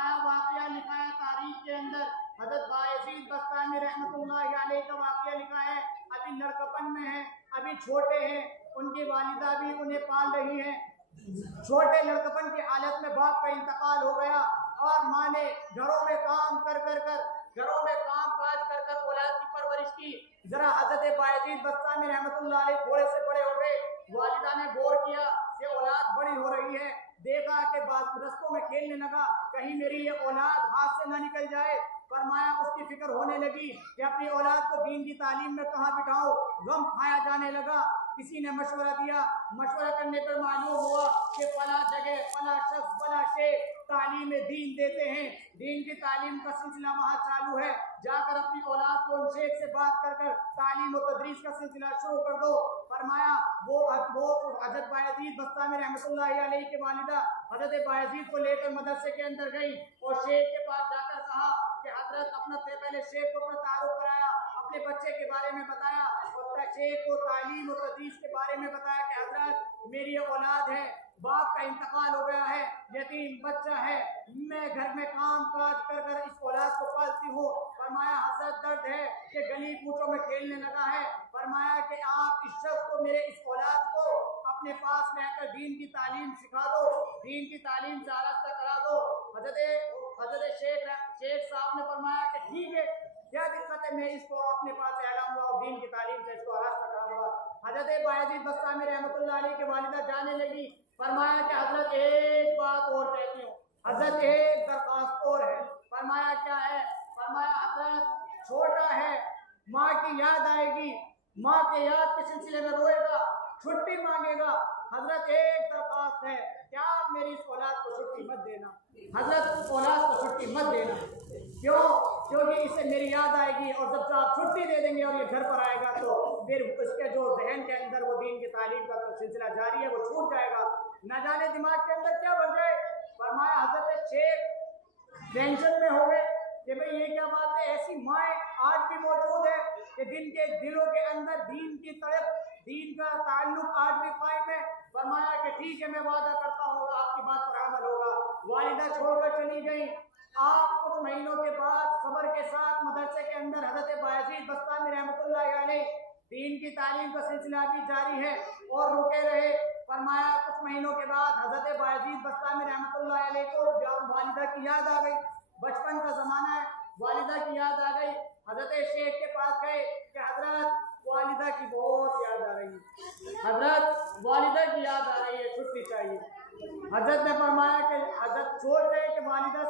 फरमाया वाक़या लिखा है तारीख के अंदर, हज़रत बायज़ीद बस्तामी रहमतुल्लाह अलैह का वाक़या लिखा है। अभी लड़कपन में है, अभी छोटे हैं, उनकी वालिदा भी उन्हें पाल रही है। छोटे लड़कपन की हालत में बाप का इंतकाल हो गया और माँ ने घरों में काम घरों में काम काज कर औलाद की परवरिश की। जरा हज़रत बायज़ीद बस्तामी रहमतुल्लाह अलैह थोड़े से बड़े हो गए, वालिदा ने गौर किया कि औलाद बड़ी हो रही है, देखा कि रस्तों में खेलने लगा, कहीं मेरी ये औलाद हाथ से ना निकल जाए। फरमाया उसकी फिक्र होने लगी कि अपनी औलाद को दीन की तालीम में कहाँ बिठाऊं, गम खाया जाने लगा। किसी ने मशवरा दिया, मशवरा करने पर मालूम हुआ कि फला जगह फला शख्स फला शेख तालीम दीन देते हैं, दीन की तालीम का सिलसिला वहाँ चालू है, जाकर अपनी औलाद को उन शेख से बात कर तालीम और तदरीस का सिलसिला शुरू कर दो। फरमाया वो हज़रत बायज़ीद बस्तामी रहमतुल्लाह अलैह के वालिदा हज़रत बायज़ीद को लेकर मदरसे के अंदर गई और शेख के पास जाकर कहा कि हज़रत अपना पहले शेख को अपना तारुफ कराया, अपने बच्चे के बारे में बताया और शेख को तालीम और तदरीस के बारे में बताया कि हज़रत मेरी औलाद है, बाप का इंतकाल हो गया है, यतीम बच्चा है, मैं घर में काम काज कर इस औलाद को पालती हूँ। फरमाया हज़रत दर्द है कि गली कूचों में खेलने लगा है। फरमाया कि आप इस शख्स को, मेरे इस औलाद को अपने पास रहकर दीन की तालीम सिखा दो, दीन की तालीम से आरास्ता करा दो। हज़रत शेख साहब ने फरमाया कि ठीक है, क्या दिक्कत है, मैं इसको अपने पास से लाऊंगा और दीन की तालीम से इसको आरास्ता कराऊंगा। हज़रत बायज़ीद बस्तामी रहमतुल्लाह अलैह की वालिदा जाने लगी। फरमाया कि हज़रत एक बात और कहती हूँ, हज़रत एक दरख्वास्त और है। फरमाया क्या है? फरमाया हज़रत छोटा है, माँ की याद आएगी, माँ के याद के सिलसिले में रोएगा, छुट्टी मांगेगा। हज़रत एक दरख्वास्त है, क्या आप मेरी इस औलाद को छुट्टी मत देना, हज़रत औलाद को छुट्टी मत देना। क्यों? क्योंकि इससे मेरी याद आएगी और जब आप छुट्टी दे देंगे और ये घर पर आएगा तो फिर उसके जो जहन के अंदर वो दीन की तालीम का तो सिलसिला जारी है वो छूट जाएगा, न जाने दिमाग के अंदर क्या बढ़ जाए। फरमाया हज़रत शेख टेंशन में हो गए कि भाई ये क्या बात है, ऐसी माएँ आज भी मौजूद है कि जिनके दिलों के अंदर दीन की तड़प, दीन का ताल्लुक आज भी कायम है। फरमाया कि ठीक है, मैं वादा करता हूँ आपकी बात पर अमल होगा। वालिदा छोड़कर चली गई। आप कुछ महीनों के बाद सब्र के साथ मदरसे के अंदर हज़रत बायज़ीद बस्तामी रहमतुल्लाह अलैह दीन की तालीम का सिलसिला भी जारी है और रुके रहे। फरमाया कुछ महीनों के बाद हज़रत बायज़ीद बस्तामी रहमतुल्लाह अलैह को वालिदा की याद आ गई, बचपन का ज़माना है, वालिदा की याद आ गई। हज़रत शेख के पास गए कि हज़रत वालिदा की बहुत याद आ रही है, हज़रत वालिदा की याद आ रही है, छुट्टी चाहिए। हज़रत ने फरमाया कि हज़रत सोच रहे कि वालिदा